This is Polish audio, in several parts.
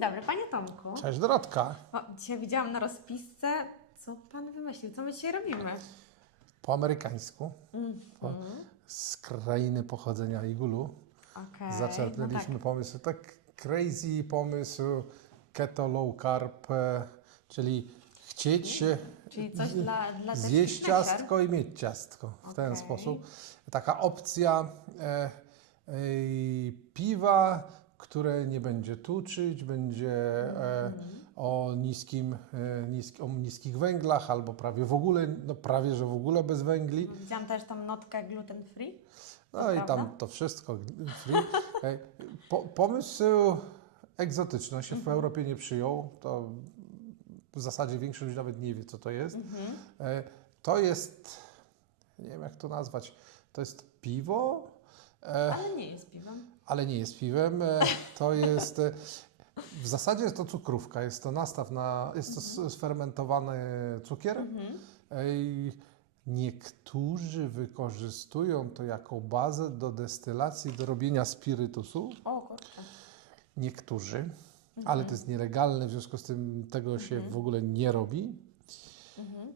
Dzień dobry, panie Tomku. Cześć Dorotka. O, dzisiaj widziałam na rozpisce, co pan wymyślił, co my dzisiaj robimy. Po amerykańsku, Mhm. po, z krainy pochodzenia Igulu, Okej. zaczerpnęliśmy No pomysł, tak crazy pomysł keto low carb, e, czyli chcieć tak. Czyli coś dla, zjeść ciastko i mieć ciastko w ten Okej. sposób. Taka opcja e, e, piwa, które nie będzie tuczyć, będzie e, Mhm. o, niskim, e, nisk, o niskich węglach albo prawie w ogóle, no prawie że w ogóle bez węgli. Widziałam też tą notkę gluten free. No i Prawda? tam to wszystko free. E, Po, pomysł egzotyczny, się w Europie nie przyjął. To w zasadzie większość ludzi nawet nie wie, co to jest. E, To jest, nie wiem jak to nazwać, to jest piwo, Ale nie jest piwem. ale nie jest piwem. E, To jest, e, w zasadzie jest to cukrówka, jest to nastaw na, jest to s- sfermentowany cukier. E, i Niektórzy wykorzystują to jako bazę do destylacji, do robienia spirytusu. O kurczę. Niektórzy, ale to jest nielegalne, w związku z tym tego się w ogóle nie robi.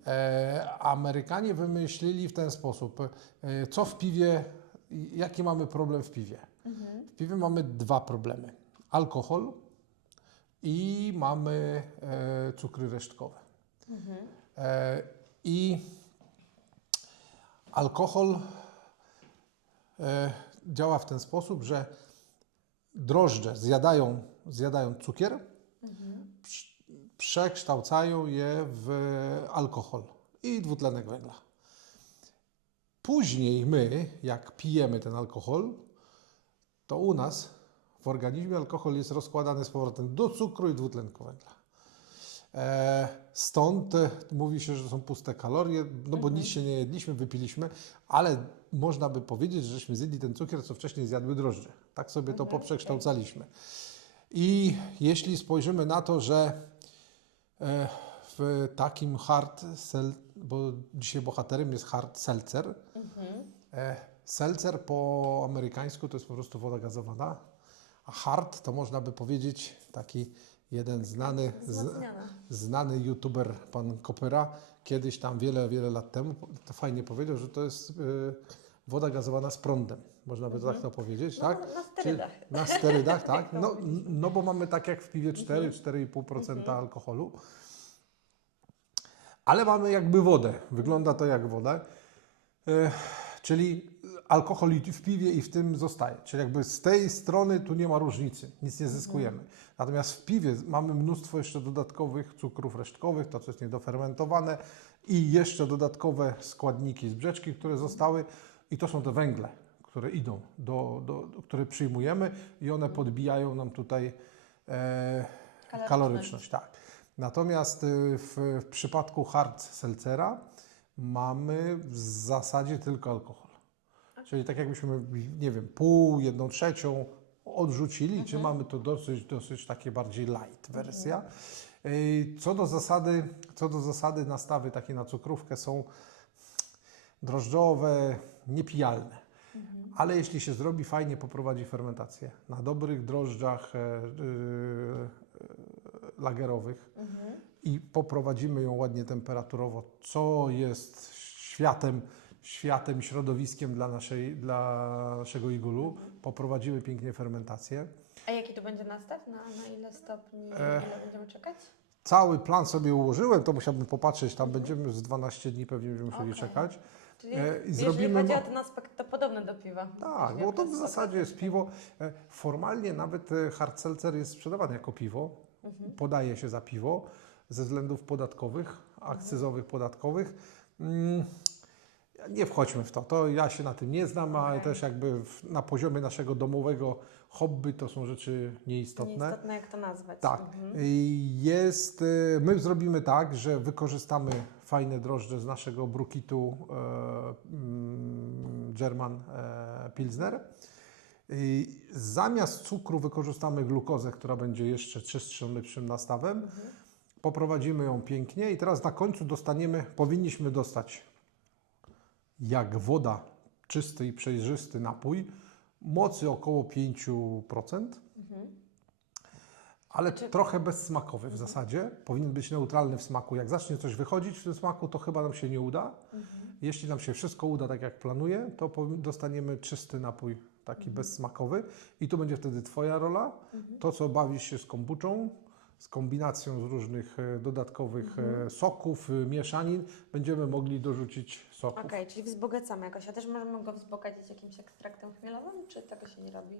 E, Amerykanie wymyślili w ten sposób, e, co w piwie, jaki mamy problem w piwie. W piwie mamy dwa problemy. Alkohol i mamy e, cukry resztkowe. E, I alkohol e, działa w ten sposób, że drożdże zjadają, zjadają cukier, prz- przekształcają je w alkohol i dwutlenek węgla. Później my, jak pijemy ten alkohol, to u nas w organizmie alkohol jest rozkładany z powrotem do cukru i dwutlenku węgla. E, Stąd e, mówi się, że to są puste kalorie, no bo nic się nie jedliśmy, wypiliśmy, ale można by powiedzieć, że żeśmy zjedli ten cukier, co wcześniej zjadły drożdże. Tak sobie to poprzekształcaliśmy. I jeśli spojrzymy na to, że e, w takim hard sel, bo dzisiaj bohaterem jest hard seltzer. E, Seltzer po amerykańsku to jest po prostu woda gazowana, a hard to można by powiedzieć taki jeden znany, z, znany youtuber, pan Kopera, kiedyś tam wiele, wiele lat temu, to fajnie powiedział, że to jest y, woda gazowana z prądem. Można by tak to powiedzieć, No, tak? na sterydach. Czy- Na sterydach, tak. to No, no bo mamy tak jak w piwie 4-4,5% alkoholu. Ale mamy jakby wodę. Wygląda to jak wodę. E, czyli alkohol w piwie i w tym zostaje. Czyli jakby z tej strony tu nie ma różnicy, nic nie zyskujemy. Natomiast w piwie mamy mnóstwo jeszcze dodatkowych cukrów resztkowych, to co jest niedofermentowane i jeszcze dodatkowe składniki z brzeczki, które zostały i to są te węgle, które idą, do, do, które przyjmujemy i one podbijają nam tutaj e, Kaloryczność. kaloryczność. Tak. Natomiast y, w, w przypadku hard seltzera mamy w zasadzie tylko alkohol. Czyli tak jakbyśmy, nie wiem, pół, jedną trzecią odrzucili, czy mamy to dosyć, dosyć takie bardziej light wersja. Y, Co do zasady, co do zasady nastawy takie na cukrówkę są drożdżowe, niepijalne. Ale jeśli się zrobi, fajnie poprowadzi fermentację. Na dobrych drożdżach e, lagerowych i poprowadzimy ją ładnie temperaturowo, co jest światem, światem, środowiskiem dla, naszej, dla naszego igulu. Poprowadzimy pięknie fermentację. A jaki to będzie nastaw? Na, na ile stopni? E. Ile będziemy czekać? Cały plan sobie ułożyłem, to musiałbym popatrzeć, tam będziemy z 12 dni pewnie będziemy musieli Okej. czekać. Czyli E, zrobimy chodzi o ten aspekt, to podobny do piwa. Tak, bo to w zasadzie jest piwo. E, Formalnie nawet e, hard seltzer jest sprzedawany jako piwo. Podaje się za piwo ze względów podatkowych, akcyzowych, podatkowych. Mm, Nie wchodźmy w to. To ja się na tym nie znam, ale też jakby na poziomie naszego domowego hobby to są rzeczy nieistotne. Nieistotne jak to nazwać. Tak. Mhm. Jest, y, my zrobimy tak, że wykorzystamy fajne drożdże z naszego brukitu e, mm, German e, Pilsner. Zamiast cukru wykorzystamy glukozę, która będzie jeszcze czystszym, lepszym nastawem. Poprowadzimy ją pięknie i teraz na końcu dostaniemy, powinniśmy dostać jak woda, czysty i przejrzysty napój, mocy około 5%. ale Czy- trochę bezsmakowy w zasadzie. Powinien być neutralny w smaku. Jak zacznie coś wychodzić w tym smaku, to chyba nam się nie uda. Jeśli nam się wszystko uda tak jak planuję, to dostaniemy czysty napój, taki bezsmakowy. I tu będzie wtedy Twoja rola. To, co bawisz się z kombuczą, z kombinacją z różnych e, dodatkowych e, soków, e, mieszanin, będziemy mogli dorzucić soków. Okej, czyli wzbogacamy jakoś. A też możemy go wzbogacić jakimś ekstraktem chmielowym, czy tego się nie robi?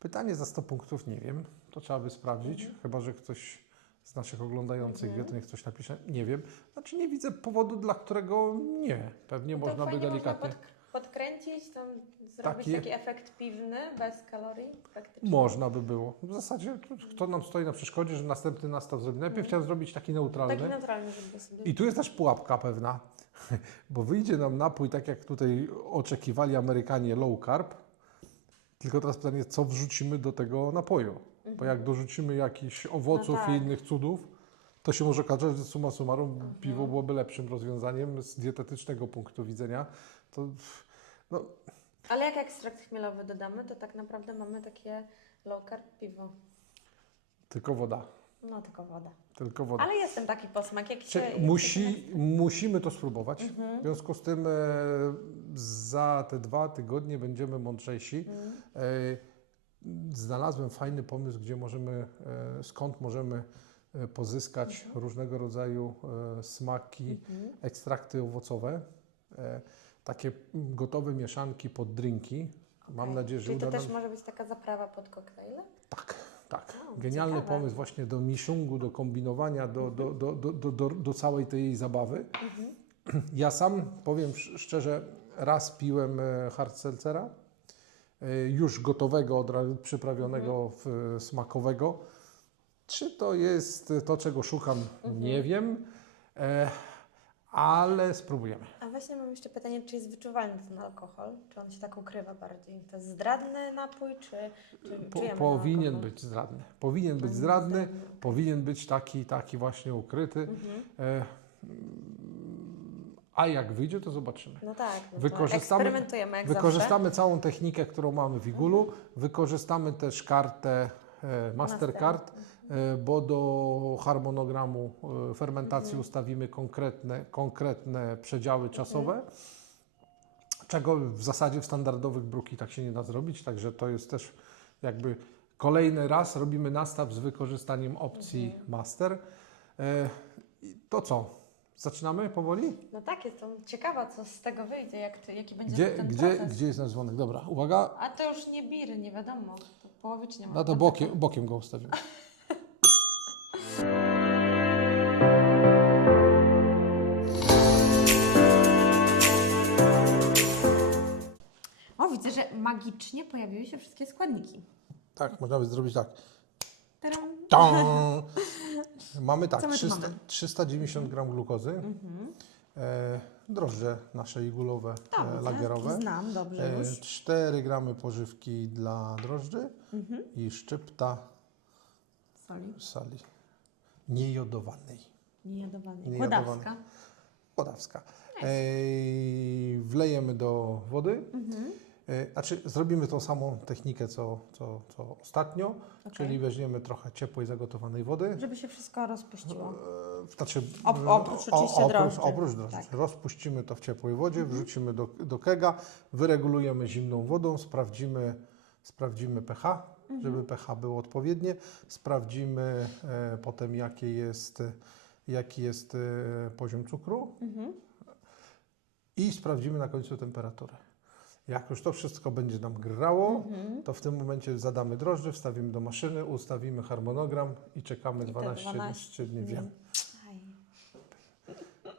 Pytanie za 100 punktów, nie wiem. To trzeba by sprawdzić, Mhm. chyba że ktoś z naszych oglądających wie, to niech ktoś napisze. Nie wiem. Znaczy nie widzę powodu, dla którego nie. Pewnie No można by delikatnie. Można podkręcić, tam zrobić Taki- taki efekt piwny, bez kalorii praktycznie. Można by było. W zasadzie to- kto nam stoi na przeszkodzie, że następny nastaw zrobi. Najpierw chciałem zrobić taki neutralny. Taki naturalny, żeby sobie... I tu jest też pułapka pewna, bo wyjdzie nam napój tak jak tutaj oczekiwali Amerykanie low carb. Tylko teraz pytanie, co wrzucimy do tego napoju? Bo jak dorzucimy jakichś owoców No tak. i innych cudów, to się może okazać, że summa summarum piwo byłoby lepszym rozwiązaniem z dietetycznego punktu widzenia. To, no, Ale jak ekstrakt chmielowy dodamy, to tak naprawdę mamy takie low carb piwo. tylko woda. No tylko woda. Tylko woda. Ale jest ten taki posmak, jak się... Musi, musimy to spróbować. Mhm. W związku z tym e, za te dwa tygodnie będziemy mądrzejsi. Mhm. E, znalazłem fajny pomysł, gdzie możemy, e, skąd możemy e, pozyskać Mhm. różnego rodzaju e, smaki, ekstrakty owocowe. E, takie gotowe mieszanki pod drinki. Mam nadzieję, że Czyli to uda też nam... może być taka zaprawa pod koktajle? Tak, tak. O, Genialny ciekawe. pomysł właśnie do miszungu, do kombinowania, do, do, do, do, do, do, całej tej zabawy. Ja sam powiem sz- szczerze, raz piłem e, hard seltzera, e, już gotowego, od razu przyprawionego w, smakowego. Czy to jest to, czego szukam? Nie wiem, e, ale spróbujemy. A właśnie mam jeszcze pytanie, czy jest wyczuwalny ten alkohol? Czy on się tak ukrywa bardziej? To jest zdradny napój, czy, czy Po, powinien alkohol? być zdradny. Powinien być zdradny, zdradny, powinien być taki, taki właśnie ukryty. Mhm. E, A jak wyjdzie, to zobaczymy. No tak, no Wykorzystamy- eksperymentujemy jak Wykorzystamy całą technikę, którą mamy w Igulu. Wykorzystamy też kartę e, Mastercard, e, bo do harmonogramu e, fermentacji Mhm. ustawimy konkretne, konkretne przedziały czasowe. Czego w zasadzie w standardowych bruki tak się nie da zrobić, także to jest też jakby kolejny raz robimy nastaw z wykorzystaniem opcji Mhm. Master. E, To co? Zaczynamy powoli? No tak, jestem ciekawa, co z tego wyjdzie, jak, to- jaki będzie Gdzie, ten gdzie, proces. gdzie jest nasz dzwonek? Dobra, uwaga. A to już nie biry, nie wiadomo. To połowicznie No to bokiem, bokiem go ustawimy. widzę, że magicznie pojawiły się wszystkie składniki. Tak, można by zrobić tak. Tą! Mamy tak, Co my tu 300, mamy? 390 gram glukozy, e, drożdże nasze igulowe, e, Dobrze, lagierowe, Znam, dobrze e, już. 4 gramy pożywki dla drożdży i szczypta Soli. soli niejodowanej, Niejodowanej. Niejodowanej. Kłodawska. podawska. E, wlejemy do wody. E, Znaczy, zrobimy tą samą technikę, co, co, co ostatnio, czyli weźmiemy trochę ciepłej, zagotowanej wody. Żeby się wszystko rozpuściło. E, Znaczy, Op- e, oprócz oczywiście oprócz, drożdży. oprócz drożdży. Tak. Rozpuścimy to w ciepłej wodzie, wrzucimy do, do kega, wyregulujemy zimną wodą, sprawdzimy, sprawdzimy pH, żeby pH było odpowiednie, sprawdzimy e, potem jakie jest, jaki jest e, poziom cukru Mhm. i sprawdzimy na końcu temperaturę. Jak już to wszystko będzie nam grało, Mhm. to w tym momencie zadamy drożdże, wstawimy do maszyny, ustawimy harmonogram i czekamy I te 12, 12 dni. dni. Wiem. Aj.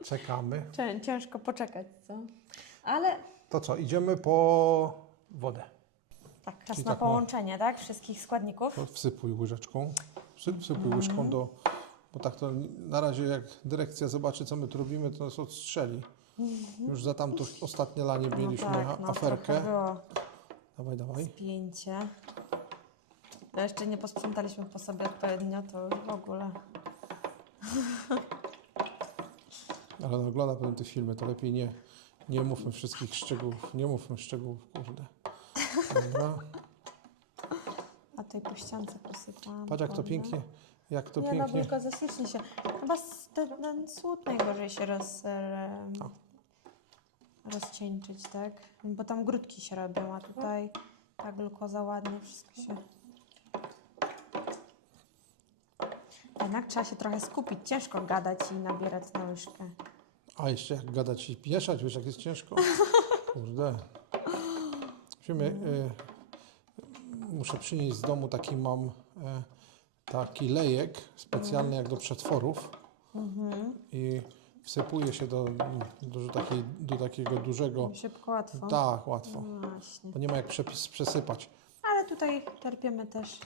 Czekamy. Cię- Ciężko poczekać, co? Ale To co, idziemy po wodę. tak, czas Czyli na tak, połączenie, tak? Wszystkich składników. To Wsypuj łyżeczką. Wsy- Wsypuj łyżką do... Bo tak to na razie jak dyrekcja zobaczy, co my tu robimy, to nas odstrzeli. Już za tamto ostatnie lanie mieliśmy no tak, no, aferkę. było Dawaj, dawaj. spięcie. To jeszcze nie posprzątaliśmy po sobie odpowiednio, to już w ogóle. Ale no, ogląda potem te filmy, to lepiej nie, nie mówmy wszystkich szczegółów. Nie mówmy szczegółów, kurde. Dobra. A tutaj po ściance posypałam. Patrz jak to pięknie, jak to nie, pięknie. no tylko zasycznie się. Chyba ten, ten słód najgorzej się roz. Rozcieńczyć, tak? Bo tam grudki się robią, a tutaj ta glukoza ładnie wszystko się... Jednak trzeba się trochę skupić, ciężko gadać i nabierać na łyżkę. A jeszcze jak gadać i mieszać, wiesz jak jest ciężko? Kurde. Musimy, y, muszę przynieść z domu taki mam y, taki lejek specjalny jak do przetworów Mhm. i wsypuje się do, do, takiej, do takiego dużego. Szybko, łatwo. Tak, łatwo. No Właśnie. Bo nie ma jak przepis, przesypać. Ale tutaj czerpiemy też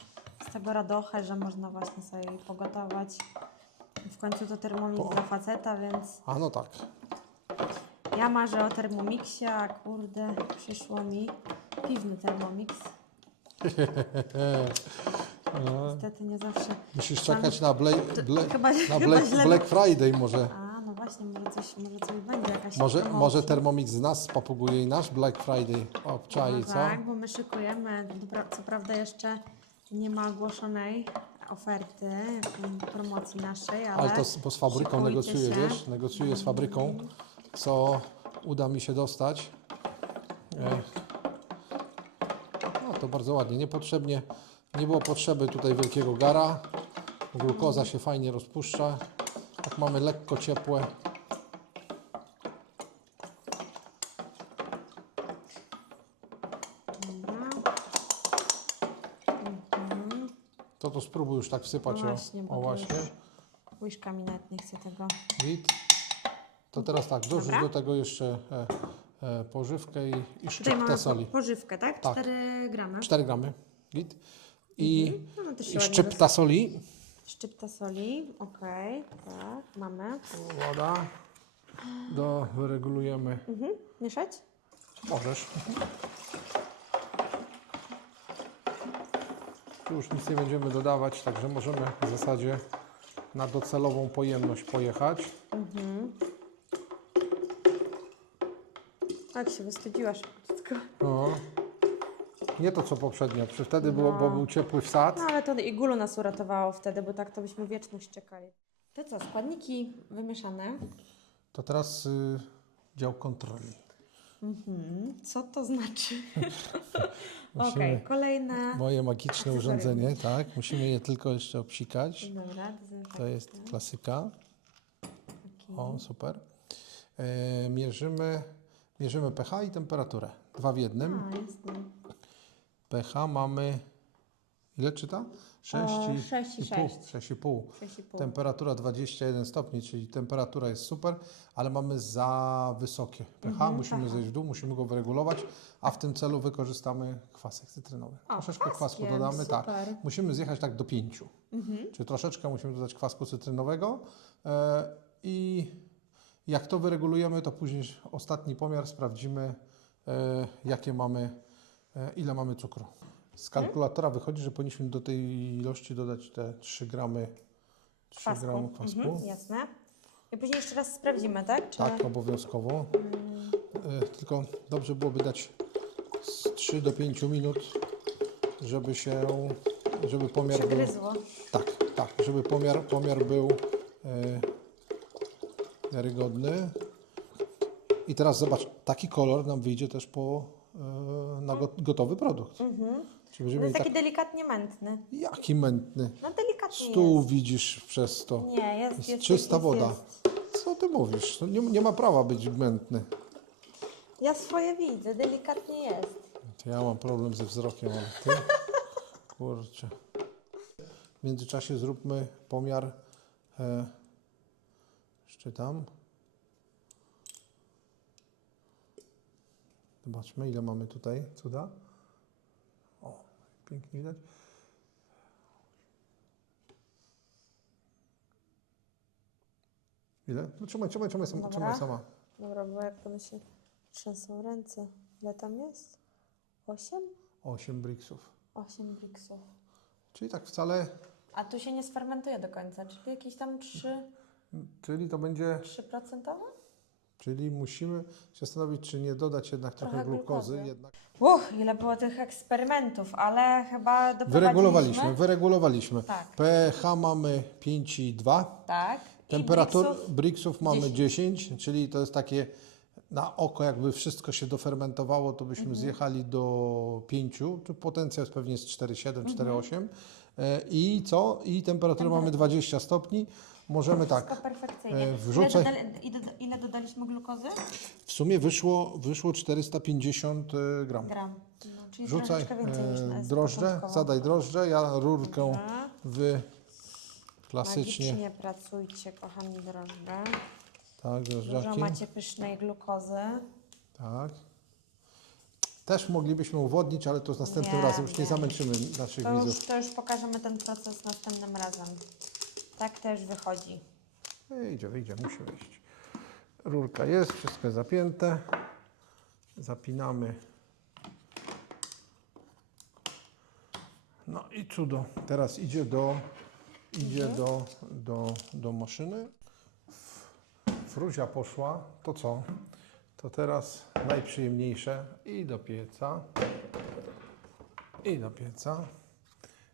z tego radochę, że można właśnie sobie pogotować. W końcu to Thermomix Po- dla faceta, więc A no tak. ja marzę o Thermomixie, a kurde, przyszło mi piwny Thermomix. No, Niestety nie zawsze. musisz czekać na, Bla, Bla, chyba, na Black. Black Friday może. A, właśnie, może coś, może coś będzie, jakaś Może, może Thermomix z nas papuguje i nasz Black Friday obczai, no co? Tak, bo my szykujemy. Dobra, Co prawda jeszcze nie ma ogłoszonej oferty, mm, promocji naszej, ale, Ale to z, bo z fabryką szykujcie negocjuję, się. wiesz? Negocjuję z fabryką, co uda mi się dostać. E, No to bardzo ładnie. Niepotrzebnie, nie było potrzeby tutaj wielkiego gara. Glukoza się fajnie rozpuszcza. Jak mamy lekko ciepłe. Mhm. to to spróbuj już tak wsypać. No właśnie, o, o właśnie. już- Łyżka mi nawet nie chce tego. Git. To teraz tak, dorzuć Dobra. do tego jeszcze e, e, pożywkę i, i szczyptę soli. po- pożywkę, tak? Tak. 4 gramy. 4 gramy. Git. I, No, no się i szczypta soli. Szczypta soli, okej, tak, mamy. Woda. Do, wyregulujemy. Mhm. Mieszać? Możesz. Tu już nic nie będziemy dodawać, także możemy w zasadzie na docelową pojemność pojechać. Mhm. Tak się wystudziła szybciutko. No. Nie to co poprzednio, przy wtedy było, bo był ciepły wsad. No ale to i gulu nas uratowało wtedy, bo tak to byśmy wieczność czekali. To co, składniki wymieszane. To teraz y, dział kontroli. Mhm. Co to znaczy? Okej, Musimy- kolejne. Moje magiczne Akcesoria. urządzenie, tak. Musimy je tylko jeszcze obsikać. Dobra, dezynfekcja. To jest klasyka. Okej. O, super. E, mierzymy, mierzymy pH i temperaturę. Dwa w jednym. A, jasne. pH mamy. Ile czyta? 6 O, i, sześć i i pół. sześć. 6,5. 6,5. Temperatura 21 stopni, czyli temperatura jest super, ale mamy za wysokie pH. Mhm, musimy aha. zejść w dół, musimy go wyregulować, a w tym celu wykorzystamy kwasek cytrynowy. O, Troszeczkę kwasku dodamy, tak. super. Musimy zjechać tak do 5. Mhm. Czyli troszeczkę musimy dodać kwasku cytrynowego e, i jak to wyregulujemy, to później ostatni pomiar sprawdzimy, e, jakie mamy, e, ile mamy cukru. Z kalkulatora wychodzi, że powinniśmy do tej ilości dodać te 3 gramy, 3 Kwasku. gramy kwasku. Mhm, jasne. I później jeszcze raz sprawdzimy, tak? Czy... Tak, obowiązkowo. E, tylko dobrze byłoby dać z 3 do 5 minut, żeby się, żeby pomiar był... Przegryzło. Tak, tak, żeby pomiar, pomiar był e, wiarygodny. I teraz zobacz, taki kolor nam wyjdzie też po, e, na go, gotowy produkt. Mhm. Czyli będziemy jest mieli taki delikatnie mętny. tak, jaki mętny. No delikatnie Stół widzisz przez to. Nie, jest, Jest jest czysta jest, woda. Jest. Co ty mówisz? No nie, nie ma prawa być mętny. Ja swoje widzę, delikatnie jest. To Ja mam problem ze wzrokiem, ale ty... Kurczę. W międzyczasie zróbmy pomiar... E, szczytam. Zobaczmy, ile mamy tutaj cuda. O, pięknie widać. Ile? No trzymaj, trzymaj, trzymaj, sama, Dobra. trzymaj sama. Dobra, bo jak one się trzęsą ręce. Ile tam jest? Osiem? 8 bricksów. Osiem briksów. Czyli tak wcale, A tu się nie sfermentuje do końca, czyli jakieś tam 3, czyli to będzie 3%? Czyli musimy się zastanowić, czy nie dodać jednak trochę, Trochę glukozy. glukozy. Jednak. Uch, ile było tych eksperymentów, ale chyba doprowadziliśmy. Wyregulowaliśmy, wyregulowaliśmy. Tak. pH mamy 5,2. Tak. Temperatur Brixów Brixów mamy 10. 10. czyli to jest takie na oko, jakby wszystko się dofermentowało, to byśmy Mhm. zjechali do 5, tu potencjał jest pewnie jest 4,7, Mhm. 4,8. E, I co? I temperaturę mamy 20 stopni. Możemy tak, Wszystko perfekcyjnie. e, wrzucę- Ile, dodali, ile, ile dodaliśmy glukozy? w sumie wyszło, wyszło 450 e, gram. Gram. No, czyli Wrzucaj troszeczkę więcej niż na e, drożdże, zadaj drożdże, ja rurkę Dobra. w klasycznie, Magicznie pracujcie, kochani drożdże. tak, Dużo drożdżaki. macie pysznej glukozy. Tak. Też moglibyśmy uwodnić, ale to z następnym Wiem, razem już nie wiem. zamęczymy naszych To już, widzów. to już pokażemy ten proces następnym razem. Tak też wychodzi. Wyjdzie, wyjdzie, musi wyjść. Rurka jest, wszystko jest zapięte. Zapinamy. No i cudo. Teraz idzie do, idzie do, do, do maszyny. Fruzia poszła. To co? To teraz najprzyjemniejsze. I do pieca. I do pieca.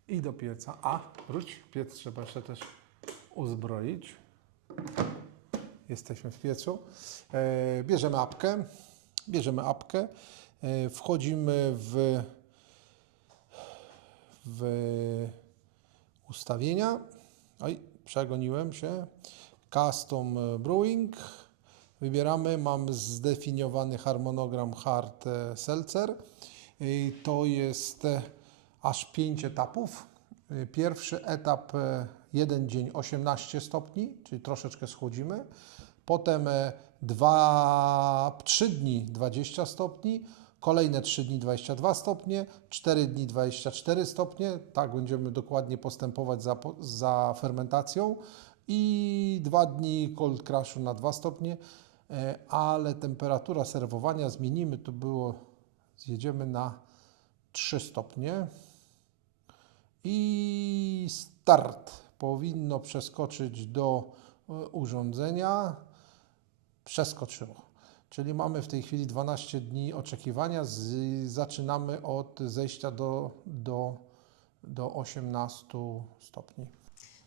I do pieca. A, wróć. Piec trzeba jeszcze też uzbroić. Jesteśmy w piecu. E, bierzemy apkę. Bierzemy apkę. E, wchodzimy w, w ustawienia. Oj, przegoniłem się. Custom Brewing. Wybieramy. Mam zdefiniowany harmonogram Hard Seltzer. To jest e, aż 5 etapów. Pierwszy etap, jeden dzień 18 stopni, czyli troszeczkę schłodzimy. Potem e, dwa, 3 dni 20 stopni, kolejne 3 dni 22 stopnie, 4 dni 24 stopnie. Tak będziemy dokładnie postępować za, za fermentacją. I 2 dni cold crushu na 2 stopnie, e, ale temperatura serwowania zmienimy. Tu było, zjedziemy na 3 stopnie. I start. Powinno przeskoczyć do e, urządzenia. Przeskoczyło. Czyli mamy w tej chwili 12 dni oczekiwania. Z, zaczynamy od zejścia do, do, do 18 stopni.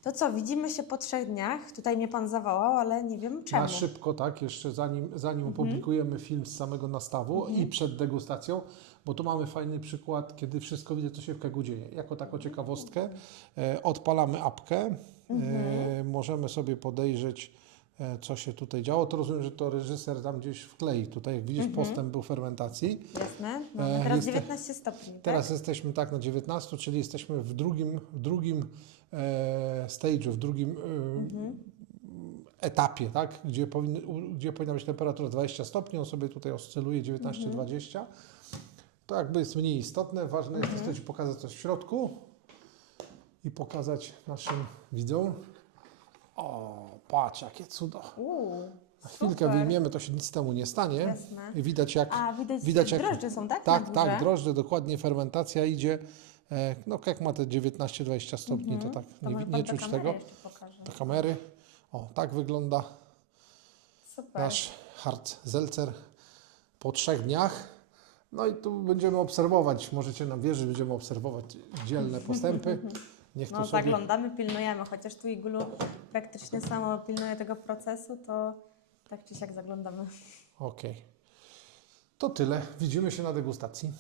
To co, widzimy się po trzech dniach. Tutaj mnie pan zawołał, ale nie wiem czemu. Na szybko, tak, jeszcze zanim, zanim opublikujemy film z samego nastawu i przed degustacją, bo tu mamy fajny przykład, kiedy wszystko widać, co się w kegu dzieje. Jako taką ciekawostkę e, odpalamy apkę, e, możemy sobie podejrzeć, e, co się tutaj działo. To rozumiem, że to reżyser tam gdzieś wklei. Tutaj, jak widzisz, postęp był fermentacji. Jasne. Mamy teraz jest- 19 stopni. Teraz tak? jesteśmy tak na 19, czyli jesteśmy w drugim, w drugim e, stage'u, w drugim e, etapie, tak? gdzie, powinny, gdzie powinna być temperatura 20 stopni, on sobie tutaj oscyluje 19-20. To jakby jest mniej istotne, ważne jest Ci pokazać coś w środku i pokazać naszym widzom. O, patrz, jakie cudo. Uuu, Na chwilkę super. wyjmiemy, to się nic temu nie stanie. Jasne. I widać jak A, widać, Widać, jak- drożdże są, tak? tak, Na tak, drożdże, dokładnie fermentacja idzie. E, No jak ma te 19-20 stopni, to tak Mhm. To nie, może wi- pan nie do czuć kamery tego. jeszcze pokaże. Do kamery. O, tak wygląda Super. nasz hard zelcer po trzech dniach. No i tu będziemy obserwować, możecie nam wierzyć, będziemy obserwować dzielne postępy. Niech No sobie... zaglądamy, pilnujemy, chociaż tu Igulu praktycznie samo pilnuje tego procesu, to tak czy siak zaglądamy. Okej. To tyle. Widzimy się na degustacji.